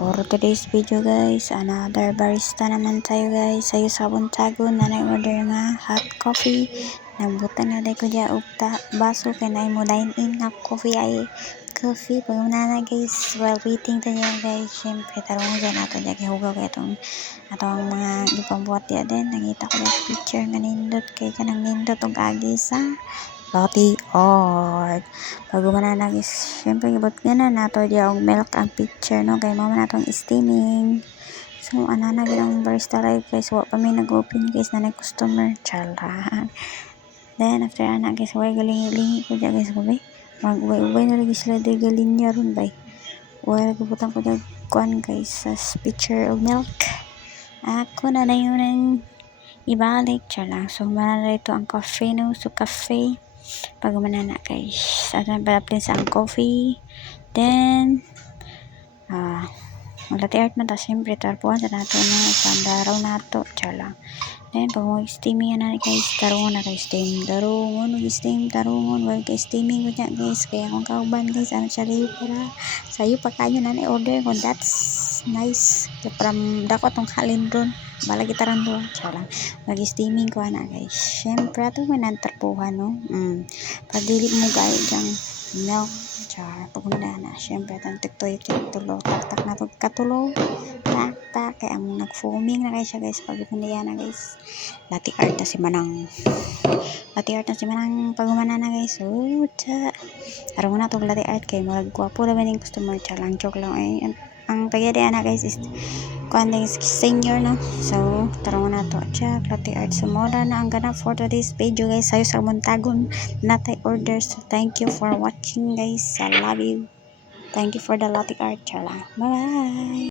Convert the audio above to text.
For today's video guys, another barista naman tayo guys. Sayo sa buntagon na order nga hot coffee. Nagbutan na ko dyan og baso kay na mo dine in nga coffee ay coffee. Pag na guys, while waiting ta dyan guys, syempre tarong dyan nato dyan kihugaw kay itong mga ipambuhat dyan din. Nakita ko yung picture nga nindot kay kanang nindot og agi sa latte art. Pag na guys, syempre gibot nga na nato dyan og milk ang picture no kay mama natong steaming. So ana gyud barista live guys, wa pa may nag-open guys na customer chala. Then after ana guys, way galing ko dyan guys gabi. Mag-ubay na lagi sila dahil galinya ron bay. Way gibutang ko dyan kuan guys sa picture of milk. Ako na yun ang ibalik chala. So manala ito ang coffee no, so cafe pag manana guys. At napalapin sa ang coffee. Then latte art man ta siyempre tarpuan sa nato no pandaraw nato chala. Then pag mo steaming na guys, tarungon na kay steam tarungon wag kay steaming ko niya guys, kaya akong kauban guys ano siya liyo para sayo pa kayo na order ko. That's nice from dako tong halin ron bala kita ron do chala. Wag steaming ko na guys, syempre ato man tarpuhan no. Pag dili mo gay jang milk char pag na syempre atong tiktoy tulo tak na pag katulo tak kay ang nag-foaming na guys siya guys. Pag na guys, latte art na si manang pag na guys. So araw na tong latte art kay magwapo na maning customer chalang joke lang ay ang pagyan na guys is kuan senior no. So tarong na to check latte art sa moda na ang ganap for today's video guys. Sayo sa muntagon natay orders. So thank you for watching guys, I love you, thank you for the latte art chala, bye bye.